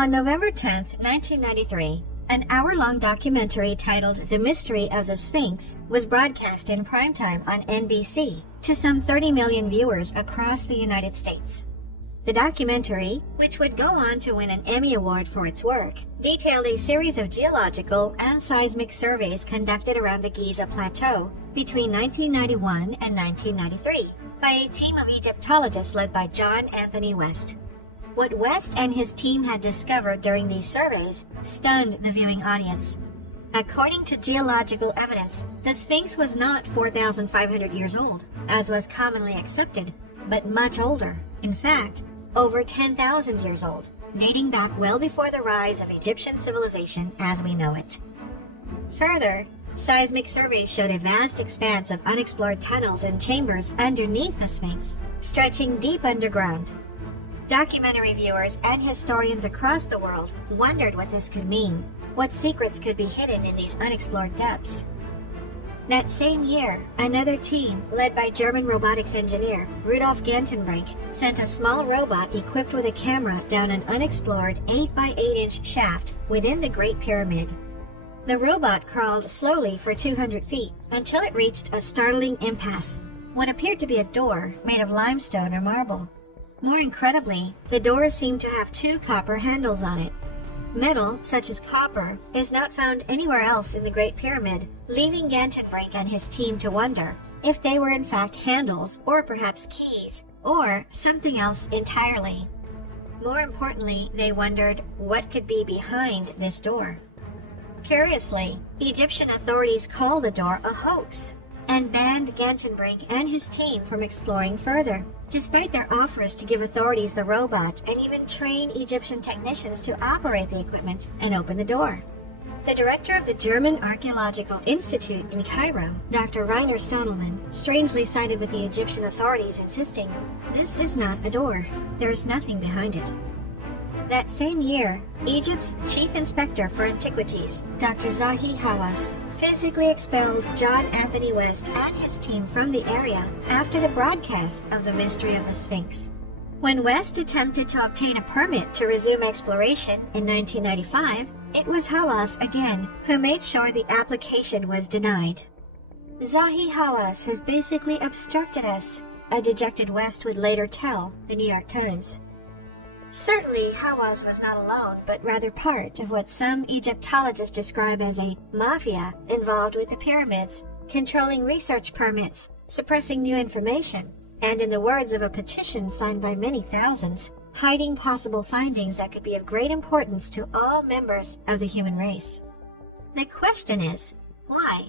On November 10, 1993, an hour-long documentary titled The Mystery of the Sphinx was broadcast in primetime on NBC to some 30 million viewers across the United States. The documentary, which would go on to win an Emmy Award for its work, detailed a series of geological and seismic surveys conducted around the Giza Plateau between 1991 and 1993 by a team of Egyptologists led by John Anthony West. What West and his team had discovered during these surveys stunned the viewing audience. According to geological evidence, the Sphinx was not 4,500 years old, as was commonly accepted, but much older. In fact, over 10,000 years old, dating back well before the rise of Egyptian civilization as we know it. Further, seismic surveys showed a vast expanse of unexplored tunnels and chambers underneath the Sphinx, stretching deep underground. Documentary viewers and historians across the world wondered what this could mean, what secrets could be hidden in these unexplored depths. That same year, another team, led by German robotics engineer Rudolf Gantenbrink, sent a small robot equipped with a camera down an unexplored 8 by 8-inch shaft within the Great Pyramid. The robot crawled slowly for 200 feet until it reached a startling impasse, what appeared to be a door made of limestone or marble. More incredibly, the door seemed to have 2 copper handles on it. Metal, such as copper, is not found anywhere else in the Great Pyramid, leaving Gantenbrink and his team to wonder if they were in fact handles or perhaps keys, or something else entirely. More importantly, they wondered what could be behind this door. Curiously, Egyptian authorities called the door a hoax and banned Gantenbrink and his team from exploring further, despite their offers to give authorities the robot and even train Egyptian technicians to operate the equipment and open the door. The director of the German Archaeological Institute in Cairo, Dr. Rainer Stadelmann, strangely sided with the Egyptian authorities, insisting, "This is not a door. There is nothing behind it." That same year, Egypt's chief inspector for antiquities, Dr. Zahi Hawass, physically expelled John Anthony West and his team from the area after the broadcast of The Mystery of the Sphinx. When West attempted to obtain a permit to resume exploration in 1995, it was Hawass again who made sure the application was denied. "Zahi Hawass has basically obstructed us," a dejected West would later tell the New York Times. Certainly, Hawass was not alone, but rather part of what some Egyptologists describe as a mafia involved with the pyramids, controlling research permits, suppressing new information, and in the words of a petition signed by many thousands, hiding possible findings that could be of great importance to all members of the human race. The question is, why?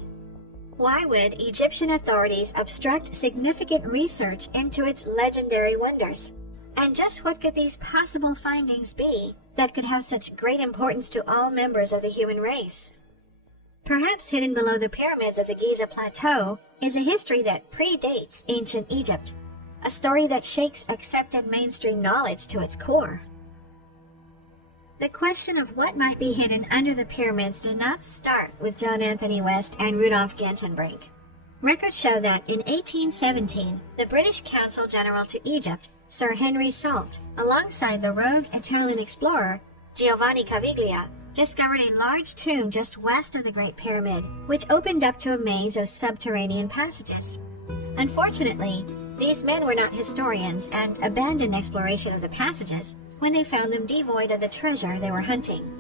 Why would Egyptian authorities obstruct significant research into its legendary wonders? And just what could these possible findings be that could have such great importance to all members of the human race? Perhaps hidden below the pyramids of the Giza Plateau is a history that predates ancient Egypt, a story that shakes accepted mainstream knowledge to its core. The question of what might be hidden under the pyramids did not start with John Anthony West and Rudolf Gantenbrink. Records show that in 1817, the British Consul General to Egypt, Sir Henry Salt, alongside the rogue Italian explorer Giovanni Caviglia, discovered a large tomb just west of the Great Pyramid, which opened up to a maze of subterranean passages. Unfortunately, these men were not historians and abandoned exploration of the passages when they found them devoid of the treasure they were hunting.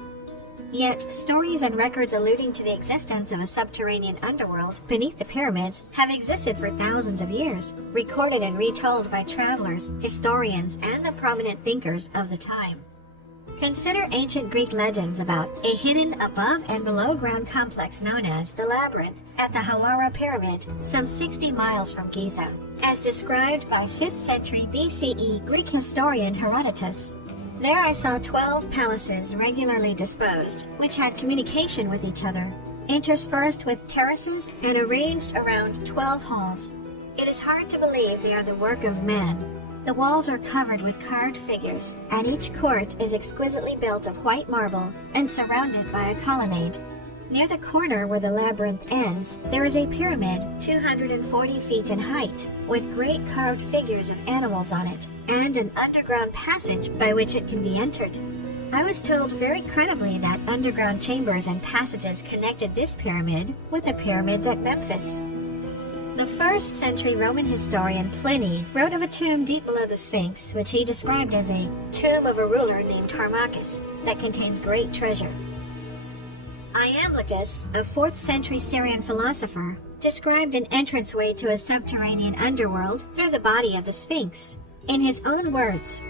Yet, stories and records alluding to the existence of a subterranean underworld beneath the pyramids have existed for thousands of years, recorded and retold by travelers, historians, and the prominent thinkers of the time. Consider ancient Greek legends about a hidden above and below ground complex known as the Labyrinth at the Hawara Pyramid, some 60 miles from Giza, as described by 5th century BCE Greek historian Herodotus. There I saw 12 palaces regularly disposed, which had communication with each other, interspersed with terraces and arranged around 12 halls. It is hard to believe they are the work of man. The walls are covered with carved figures, and each court is exquisitely built of white marble and surrounded by a colonnade. Near the corner where the labyrinth ends, there is a pyramid 240 feet in height, with great carved figures of animals on it, and an underground passage by which it can be entered. I was told very credibly that underground chambers and passages connected this pyramid with the pyramids at Memphis. The 1st century Roman historian Pliny wrote of a tomb deep below the Sphinx, which he described as a tomb of a ruler named Harmachis that contains great treasure. Iamblichus, a 4th century Syrian philosopher, described an entranceway to a subterranean underworld through the body of the Sphinx. In his own words,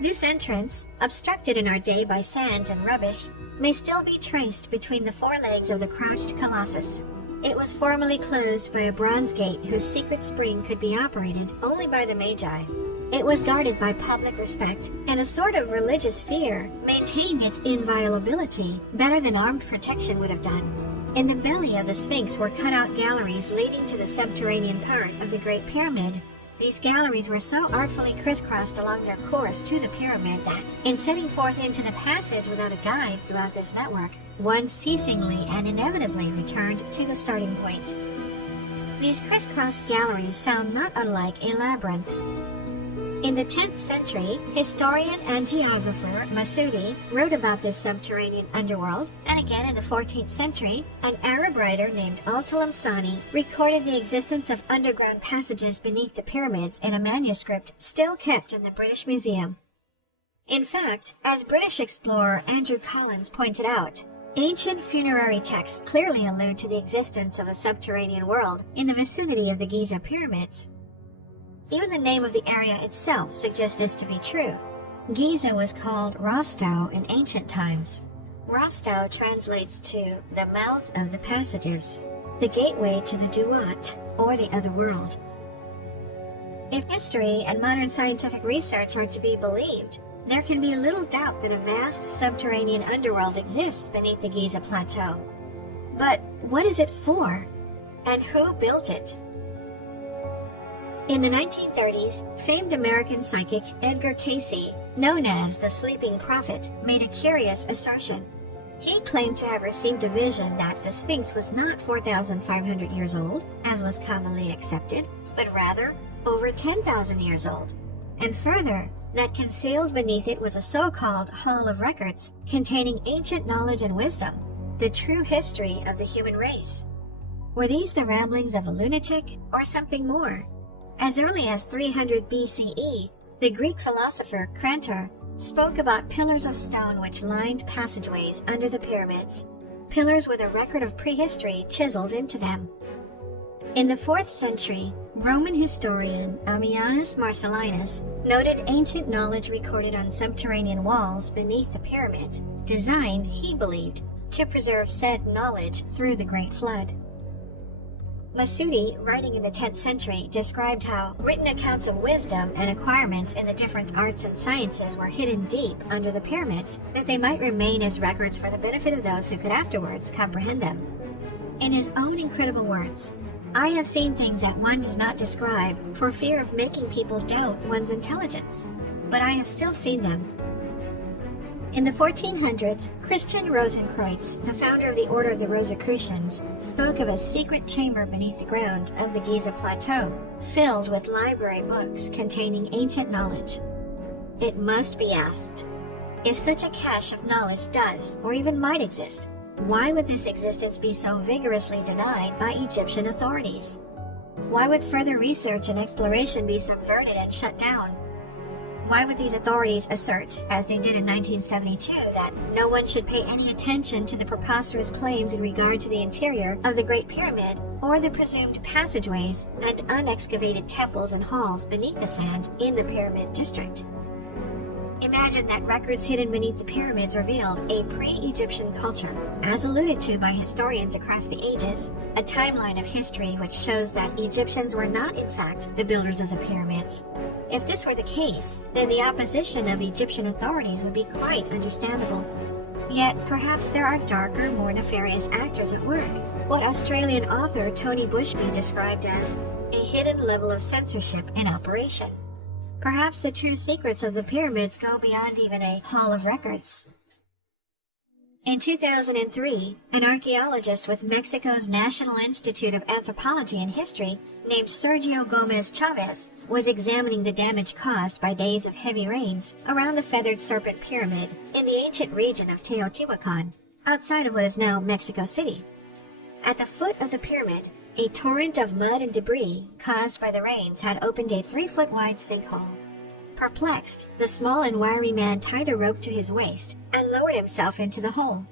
"This entrance, obstructed in our day by sands and rubbish, may still be traced between the forelegs of the crouched colossus. It was formerly closed by a bronze gate whose secret spring could be operated only by the Magi. It was guarded by public respect, and a sort of religious fear maintained its inviolability better than armed protection would have done. In the belly of the Sphinx were cut-out galleries leading to the subterranean part of the Great Pyramid. These galleries were so artfully crisscrossed along their course to the pyramid that, in setting forth into the passage without a guide throughout this network, one ceasingly and inevitably returned to the starting point." These crisscrossed galleries sound not unlike a labyrinth. In the 10th century, historian and geographer Masudi wrote about this subterranean underworld, and again in the 14th century, an Arab writer named Al-Talamsani recorded the existence of underground passages beneath the pyramids in a manuscript still kept in the British Museum. In fact, as British explorer Andrew Collins pointed out, ancient funerary texts clearly allude to the existence of a subterranean world in the vicinity of the Giza pyramids. Even the name of the area itself suggests this to be true. Giza was called Rostau in ancient times. Rostau translates to the mouth of the passages, the gateway to the Duat, or the other world. If history and modern scientific research are to be believed, there can be little doubt that a vast subterranean underworld exists beneath the Giza Plateau. But what is it for? And who built it? In the 1930s, famed American psychic Edgar Cayce, known as the Sleeping Prophet, made a curious assertion. He claimed to have received a vision that the Sphinx was not 4,500 years old, as was commonly accepted, but rather over 10,000 years old. And further, that concealed beneath it was a so-called Hall of Records containing ancient knowledge and wisdom, the true history of the human race. Were these the ramblings of a lunatic, or something more? As early as 300 BCE, the Greek philosopher Crantor spoke about pillars of stone which lined passageways under the pyramids, pillars with a record of prehistory chiseled into them. In the 4th century, Roman historian Ammianus Marcellinus noted ancient knowledge recorded on subterranean walls beneath the pyramids, designed, he believed, to preserve said knowledge through the Great Flood. Masudi, writing in the 10th century, described how written accounts of wisdom and acquirements in the different arts and sciences were hidden deep under the pyramids, that they might remain as records for the benefit of those who could afterwards comprehend them. In his own incredible words, "I have seen things that one does not describe for fear of making people doubt one's intelligence, but I have still seen them." In the 1400s, Christian Rosenkreutz, the founder of the Order of the Rosicrucians, spoke of a secret chamber beneath the ground of the Giza Plateau, filled with library books containing ancient knowledge. It must be asked, if such a cache of knowledge does, or even might exist, why would this existence be so vigorously denied by Egyptian authorities? Why would further research and exploration be subverted and shut down? Why would these authorities assert, as they did in 1972, that no one should pay any attention to the preposterous claims in regard to the interior of the Great Pyramid or the presumed passageways and unexcavated temples and halls beneath the sand in the Pyramid District? Imagine that records hidden beneath the pyramids revealed a pre-Egyptian culture, as alluded to by historians across the ages, a timeline of history which shows that Egyptians were not in fact the builders of the pyramids. If this were the case, then the opposition of Egyptian authorities would be quite understandable. Yet perhaps there are darker, more nefarious actors at work, what Australian author Tony Bushby described as a hidden level of censorship in operation. Perhaps the true secrets of the pyramids go beyond even a Hall of Records. In 2003, an archaeologist with Mexico's National Institute of Anthropology and History named Sergio Gomez Chavez was examining the damage caused by days of heavy rains around the Feathered Serpent Pyramid in the ancient region of Teotihuacan, outside of what is now Mexico City. At the foot of the pyramid, a torrent of mud and debris caused by the rains had opened a 3-foot-wide sinkhole. Perplexed, the small and wiry man tied a rope to his waist and lowered himself into the hole.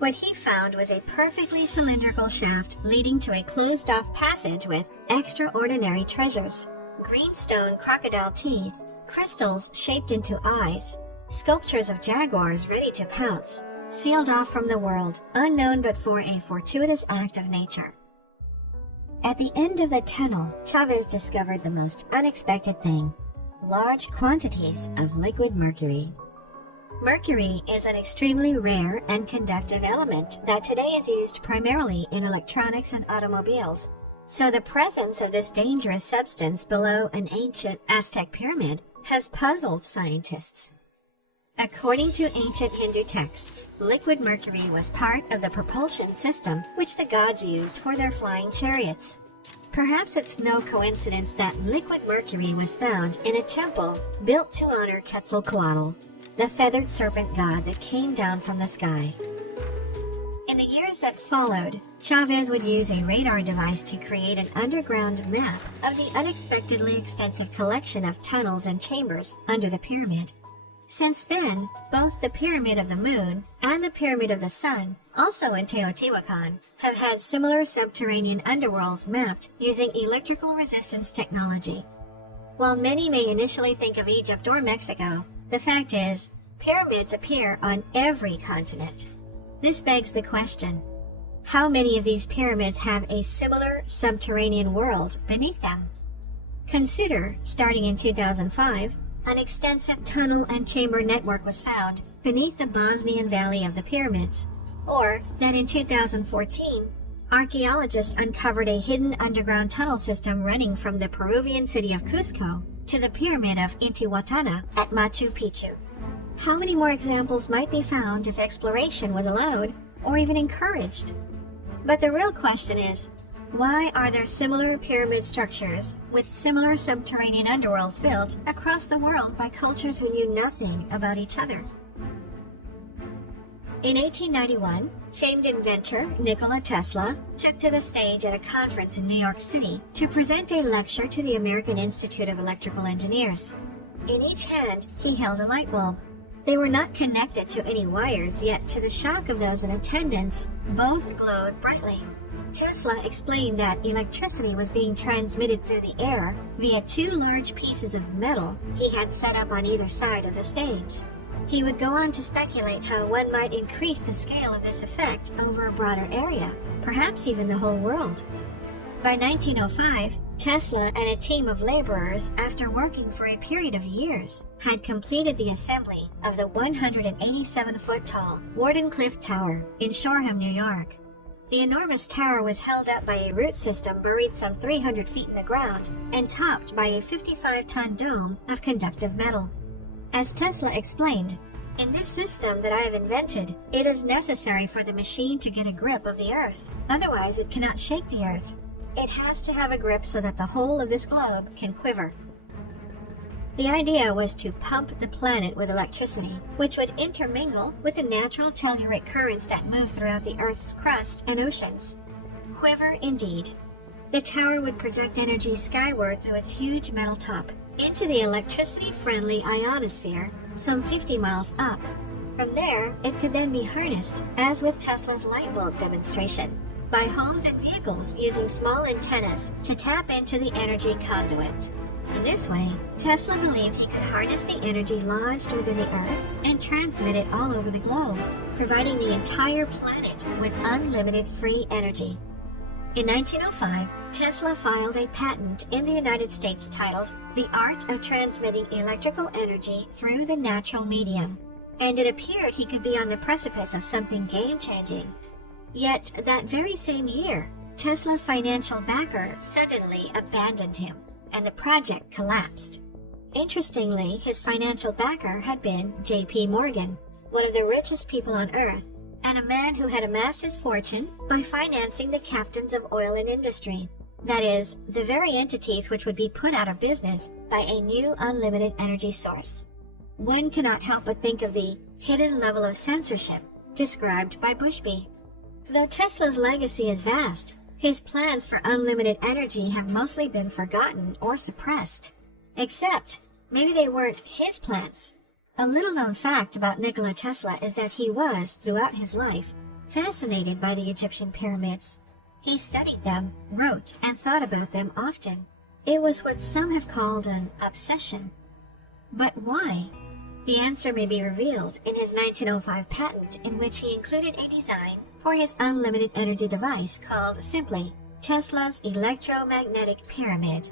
What he found was a perfectly cylindrical shaft leading to a closed-off passage with extraordinary treasures: greenstone crocodile teeth, crystals shaped into eyes, sculptures of jaguars ready to pounce, sealed off from the world, unknown but for a fortuitous act of nature. At the end of the tunnel, Chavez discovered the most unexpected thing: large quantities of liquid mercury. Mercury is an extremely rare and conductive element that today is used primarily in electronics and automobiles, so the presence of this dangerous substance below an ancient Aztec pyramid has puzzled scientists. According to ancient Hindu texts, liquid mercury was part of the propulsion system which the gods used for their flying chariots. Perhaps it's no coincidence that liquid mercury was found in a temple built to honor Quetzalcoatl, the feathered serpent god that came down from the sky. In the years that followed, Chavez would use a radar device to create an underground map of the unexpectedly extensive collection of tunnels and chambers under the pyramid. Since then, both the Pyramid of the Moon and the Pyramid of the Sun, also in Teotihuacan, have had similar subterranean underworlds mapped using electrical resistance technology. While many may initially think of Egypt or Mexico, the fact is, pyramids appear on every continent. This begs the question: how many of these pyramids have a similar subterranean world beneath them? Consider, starting in 2005, an extensive tunnel and chamber network was found beneath the Bosnian Valley of the Pyramids, or that in 2014, archaeologists uncovered a hidden underground tunnel system running from the Peruvian city of Cusco to the Pyramid of Intihuatana at Machu Picchu. How many more examples might be found if exploration was allowed or even encouraged? But the real question is, why are there similar pyramid structures with similar subterranean underworlds built across the world by cultures who knew nothing about each other? In 1891, famed inventor Nikola Tesla took to the stage at a conference in New York City to present a lecture to the American Institute of Electrical Engineers. In each hand, he held a light bulb. They were not connected to any wires, yet to the shock of those in attendance, both glowed brightly. Tesla explained that electricity was being transmitted through the air via 2 large pieces of metal he had set up on either side of the stage. He would go on to speculate how one might increase the scale of this effect over a broader area, perhaps even the whole world. By 1905, Tesla and a team of laborers, after working for a period of years, had completed the assembly of the 187-foot-tall Wardenclyffe Tower in Shoreham, New York. The enormous tower was held up by a root system buried some 300 feet in the ground and topped by a 55-ton dome of conductive metal. As Tesla explained, "In this system that I have invented, it is necessary for the machine to get a grip of the Earth. Otherwise, it cannot shake the Earth. It has to have a grip so that the whole of this globe can quiver." The idea was to pump the planet with electricity, which would intermingle with the natural telluric currents that move throughout the Earth's crust and oceans. Quiver indeed. The tower would project energy skyward through its huge metal top, into the electricity-friendly ionosphere, some 50 miles up. From there, it could then be harnessed, as with Tesla's light bulb demonstration, by homes and vehicles using small antennas to tap into the energy conduit. In this way, Tesla believed he could harness the energy lodged within the Earth and transmit it all over the globe, providing the entire planet with unlimited free energy. In 1905, Tesla filed a patent in the United States titled "The Art of Transmitting Electrical Energy Through the Natural Medium," and it appeared he could be on the precipice of something game-changing. Yet, that very same year, Tesla's financial backer suddenly abandoned him, and the project collapsed. Interestingly, his financial backer had been J.P. Morgan, one of the richest people on Earth, and a man who had amassed his fortune by financing the captains of oil and industry. That is, the very entities which would be put out of business by a new unlimited energy source. One cannot help but think of the hidden level of censorship described by Bushby. Though Tesla's legacy is vast, his plans for unlimited energy have mostly been forgotten or suppressed. Except, maybe they weren't his plans. A little-known fact about Nikola Tesla is that he was, throughout his life, fascinated by the Egyptian pyramids. He studied them, wrote, and thought about them often. It was what some have called an obsession. But why? The answer may be revealed in his 1905 patent, in which he included a design for his unlimited energy device called simply Tesla's electromagnetic pyramid.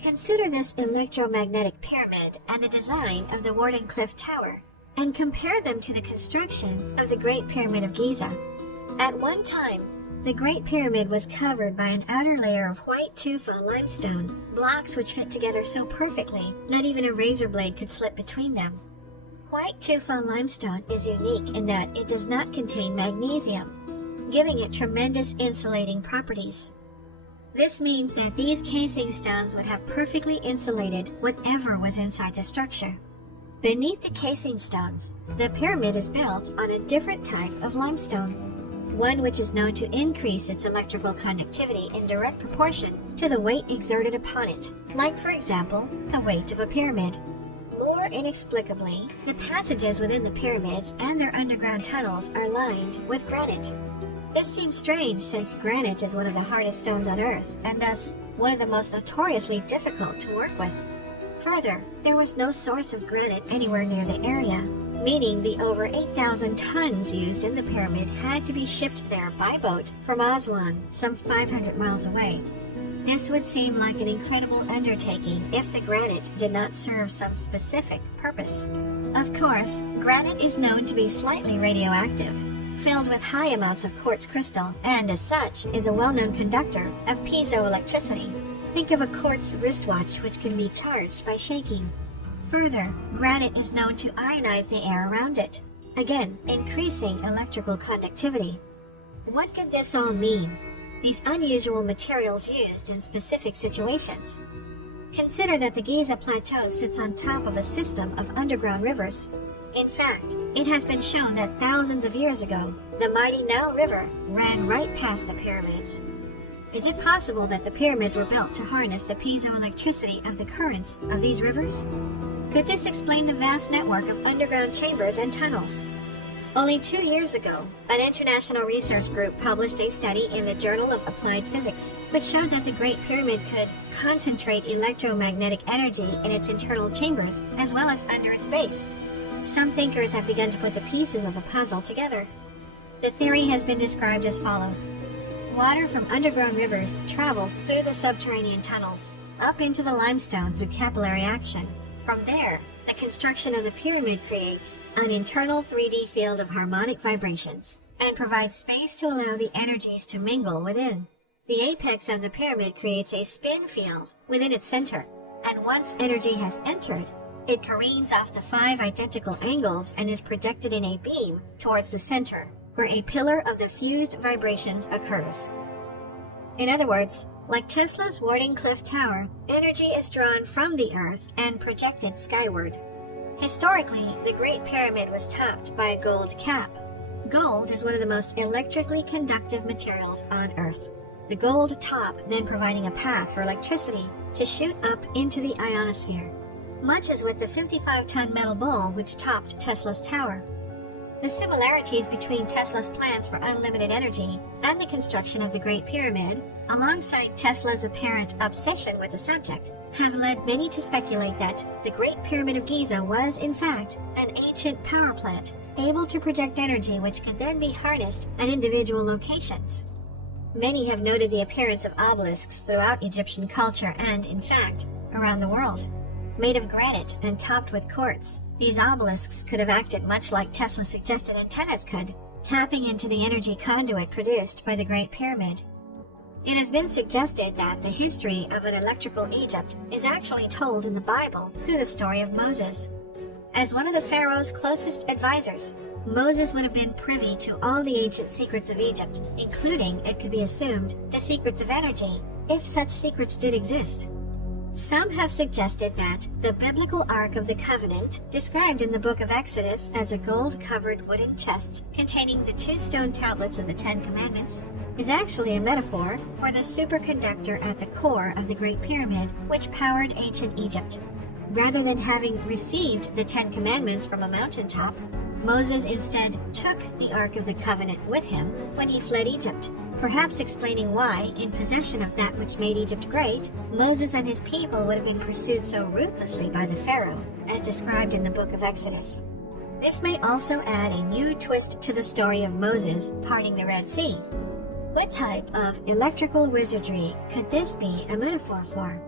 Consider this electromagnetic pyramid and the design of the Wardenclyffe Tower, and compare them to the construction of the Great Pyramid of Giza. At one time, the Great Pyramid was covered by an outer layer of white tufa limestone, blocks which fit together so perfectly that even a razor blade could slip between them. White tufa limestone is unique in that it does not contain magnesium, giving it tremendous insulating properties. This means that these casing stones would have perfectly insulated whatever was inside the structure. Beneath the casing stones, the pyramid is built on a different type of limestone, one which is known to increase its electrical conductivity in direct proportion to the weight exerted upon it, like, for example, the weight of a pyramid. More inexplicably, the passages within the pyramids and their underground tunnels are lined with granite. This seems strange since granite is one of the hardest stones on Earth, and thus one of the most notoriously difficult to work with. Further, there was no source of granite anywhere near the area, meaning the over 8,000 tons used in the pyramid had to be shipped there by boat from Aswan, some 500 miles away. This would seem like an incredible undertaking if the granite did not serve some specific purpose. Of course, granite is known to be slightly radioactive, filled with high amounts of quartz crystal, and as such is a well-known conductor of piezoelectricity. Think of a quartz wristwatch which can be charged by shaking. Further, granite is known to ionize the air around it, again increasing electrical conductivity. What could this all mean? These unusual materials used in specific situations. Consider that the Giza Plateau sits on top of a system of underground rivers. In fact, it has been shown that thousands of years ago, the mighty Nile River ran right past the pyramids. Is it possible that the pyramids were built to harness the piezoelectricity of the currents of these rivers? Could this explain the vast network of underground chambers and tunnels? Only 2 years ago, an international research group published a study in the Journal of Applied Physics, which showed that the Great Pyramid could concentrate electromagnetic energy in its internal chambers as well as under its base. Some thinkers have begun to put the pieces of the puzzle together. The theory has been described as follows. Water from underground rivers travels through the subterranean tunnels, up into the limestone through capillary action. From there, the construction of the pyramid creates an internal 3D field of harmonic vibrations and provides space to allow the energies to mingle within. The apex of the pyramid creates a spin field within its center, and once energy has entered, it careens off the 5 identical angles and is projected in a beam towards the center, where a pillar of the fused vibrations occurs. In other words, like Tesla's Wardenclyffe Tower, energy is drawn from the Earth and projected skyward. Historically, the Great Pyramid was topped by a gold cap. Gold is one of the most electrically conductive materials on Earth. The gold top then providing a path for electricity to shoot up into the ionosphere, much as with the 55-ton metal bowl which topped Tesla's tower. The similarities between Tesla's plans for unlimited energy and the construction of the Great Pyramid, alongside Tesla's apparent obsession with the subject, have led many to speculate that the Great Pyramid of Giza was, in fact, an ancient power plant, able to project energy which could then be harnessed at individual locations. Many have noted the appearance of obelisks throughout Egyptian culture and, in fact, around the world. Made of granite and topped with quartz, these obelisks could have acted much like Tesla suggested antennas could, tapping into the energy conduit produced by the Great Pyramid. It has been suggested that the history of an electrical Egypt is actually told in the Bible through the story of Moses. As one of the Pharaoh's closest advisors, Moses would have been privy to all the ancient secrets of Egypt, including, it could be assumed, the secrets of energy, if such secrets did exist. Some have suggested that the biblical Ark of the Covenant, described in the book of Exodus as a gold-covered wooden chest containing the 2 stone tablets of the 10 Commandments, is actually a metaphor for the superconductor at the core of the Great Pyramid, which powered ancient Egypt. Rather than having received the 10 Commandments from a mountaintop, Moses instead took the Ark of the Covenant with him when he fled Egypt, perhaps explaining why, in possession of that which made Egypt great, Moses and his people would have been pursued so ruthlessly by the Pharaoh, as described in the book of Exodus. This may also add a new twist to the story of Moses parting the Red Sea. What type of electrical wizardry could this be a metaphor for?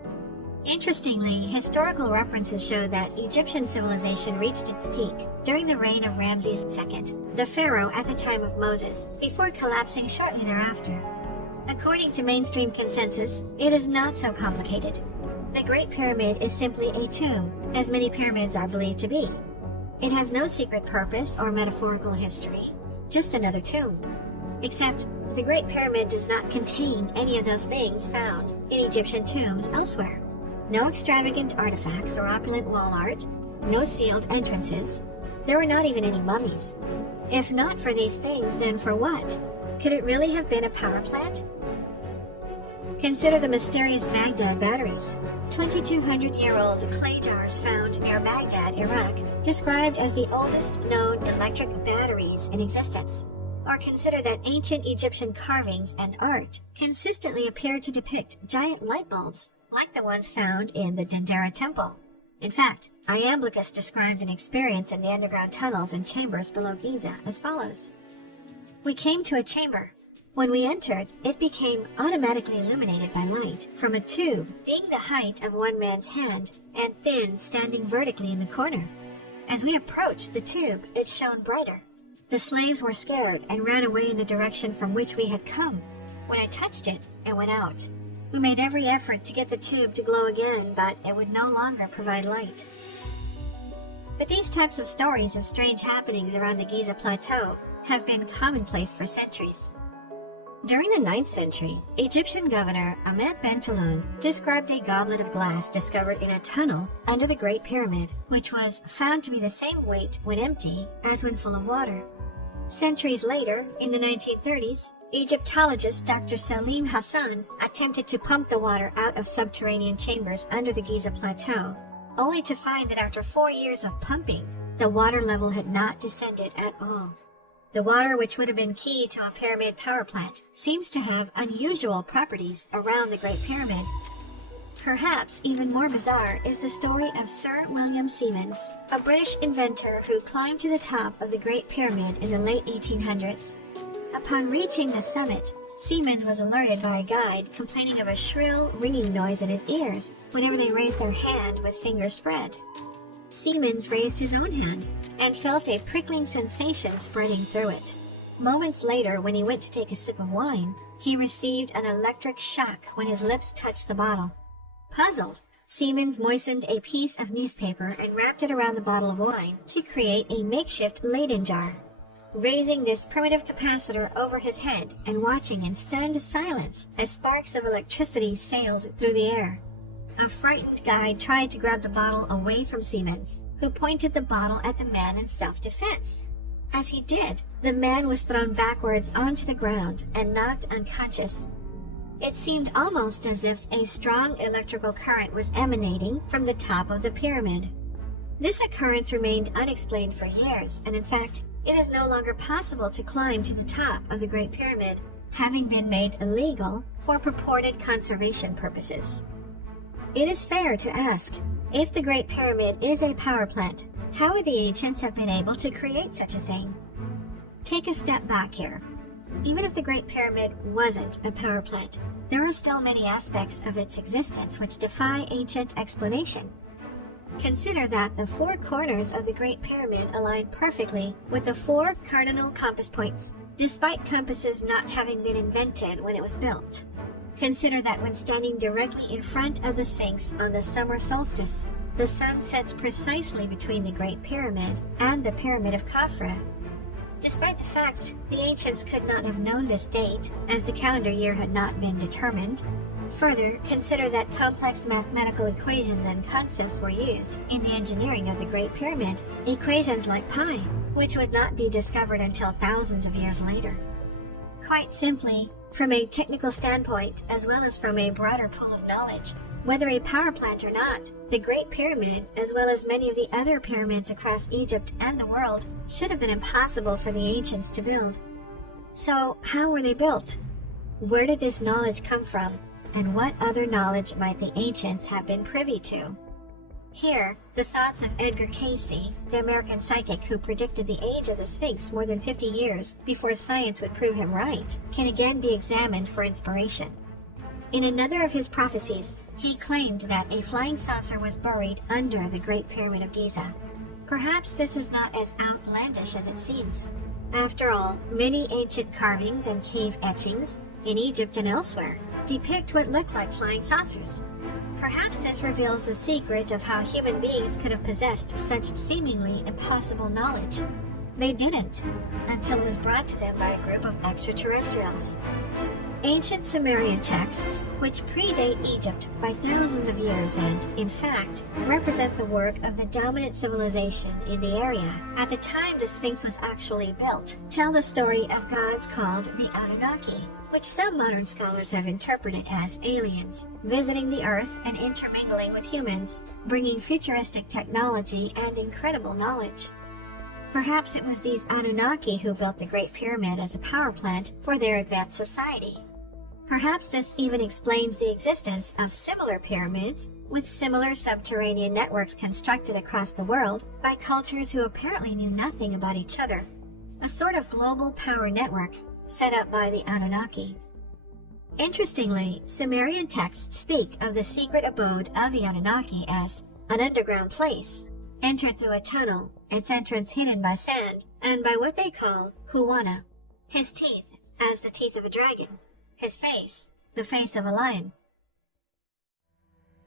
Interestingly, historical references show that Egyptian civilization reached its peak during the reign of Ramses II, the pharaoh at the time of Moses, before collapsing shortly thereafter. According to mainstream consensus, it is not so complicated. The Great Pyramid is simply a tomb, as many pyramids are believed to be. It has no secret purpose or metaphorical history, just another tomb. Except, the Great Pyramid does not contain any of those things found in Egyptian tombs elsewhere. No extravagant artifacts or opulent wall art, no sealed entrances. There were not even any mummies. If not for these things, then for what? Could it really have been a power plant? Consider the mysterious Baghdad batteries, 2,200-year-old clay jars found near Baghdad, Iraq, described as the oldest known electric batteries in existence. Or consider that ancient Egyptian carvings and art consistently appear to depict giant light bulbs, like the ones found in the Dendera Temple. In fact, Iamblichus described an experience in the underground tunnels and chambers below Giza as follows. We came to a chamber. When we entered, it became automatically illuminated by light from a tube being the height of one man's hand and thin, standing vertically in the corner. As we approached the tube, it shone brighter. The slaves were scared and ran away in the direction from which we had come. When I touched it, it went out. We made every effort to get the tube to glow again, but it would no longer provide light. But these types of stories of strange happenings around the Giza Plateau have been commonplace for centuries. During the 9th century, Egyptian governor Ahmed Ben Tulun described a goblet of glass discovered in a tunnel under the Great Pyramid, which was found to be the same weight when empty as when full of water. Centuries later, in the 1930s, Egyptologist Dr. Salim Hassan attempted to pump the water out of subterranean chambers under the Giza Plateau, only to find that after 4 years of pumping, the water level had not descended at all. The water, which would have been key to a pyramid power plant, seems to have unusual properties around the Great Pyramid. Perhaps even more bizarre is the story of Sir William Siemens, a British inventor who climbed to the top of the Great Pyramid in the late 1800s. Upon reaching the summit, Siemens was alerted by a guide complaining of a shrill, ringing noise in his ears whenever they raised their hand with fingers spread. Siemens raised his own hand and felt a prickling sensation spreading through it. Moments later, when he went to take a sip of wine, he received an electric shock when his lips touched the bottle. Puzzled, Siemens moistened a piece of newspaper and wrapped it around the bottle of wine to create a makeshift Leyden jar. Raising this primitive capacitor over his head and watching in stunned silence as sparks of electricity sailed through the air. A frightened guide tried to grab the bottle away from Siemens, who pointed the bottle at the man in self-defense. As he did, the man was thrown backwards onto the ground and knocked unconscious. It seemed almost as if a strong electrical current was emanating from the top of the pyramid. This occurrence remained unexplained for years, and in fact, it is no longer possible to climb to the top of the Great Pyramid, having been made illegal for purported conservation purposes. It is fair to ask, if the Great Pyramid is a power plant, how would the ancients have been able to create such a thing? Take a step back here. Even if the Great Pyramid wasn't a power plant, there are still many aspects of its existence which defy ancient explanation. Consider that the 4 corners of the Great Pyramid align perfectly with the 4 cardinal compass points, despite compasses not having been invented when it was built. Consider that when standing directly in front of the Sphinx on the summer solstice, the sun sets precisely between the Great Pyramid and the Pyramid of Khafra. Despite the fact the ancients could not have known this date, as the calendar year had not been determined. Further, consider that complex mathematical equations and concepts were used in the engineering of the Great Pyramid, equations like pi, which would not be discovered until thousands of years later. Quite simply, from a technical standpoint, as well as from a broader pool of knowledge, whether a power plant or not, the Great Pyramid, as well as many of the other pyramids across Egypt and the world, should have been impossible for the ancients to build. So, how were they built? Where did this knowledge come from? And what other knowledge might the ancients have been privy to? Here, the thoughts of Edgar Cayce, the American psychic who predicted the age of the Sphinx more than 50 years before science would prove him right, can again be examined for inspiration. In another of his prophecies, he claimed that a flying saucer was buried under the Great Pyramid of Giza. Perhaps this is not as outlandish as it seems. After all, many ancient carvings and cave etchings, in Egypt and elsewhere, depict what look like flying saucers. Perhaps this reveals the secret of how human beings could have possessed such seemingly impossible knowledge. They didn't, until it was brought to them by a group of extraterrestrials. Ancient Sumerian texts, which predate Egypt by thousands of years and, in fact, represent the work of the dominant civilization in the area at the time the Sphinx was actually built, tell the story of gods called the Anunnaki, which some modern scholars have interpreted as aliens, visiting the Earth and intermingling with humans, bringing futuristic technology and incredible knowledge. Perhaps it was these Anunnaki who built the Great Pyramid as a power plant for their advanced society. Perhaps this even explains the existence of similar pyramids with similar subterranean networks constructed across the world by cultures who apparently knew nothing about each other, a sort of global power network set up by the Anunnaki. Interestingly, Sumerian texts speak of the secret abode of the Anunnaki as an underground place, entered through a tunnel, its entrance hidden by sand, and by what they call Huwana, his teeth as the teeth of a dragon, his face, the face of a lion.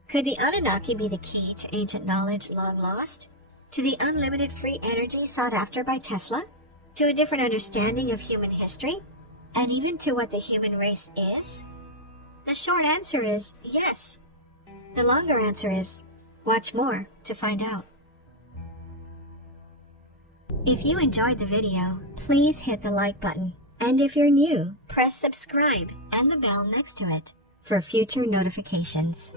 Could the Anunnaki be the key to ancient knowledge long lost? To the unlimited free energy sought after by Tesla? To a different understanding of human history? And even to what the human race is? The short answer is yes. The longer answer is watch more to find out. If you enjoyed the video, please hit the like button. And if you're new, press subscribe and the bell next to it for future notifications.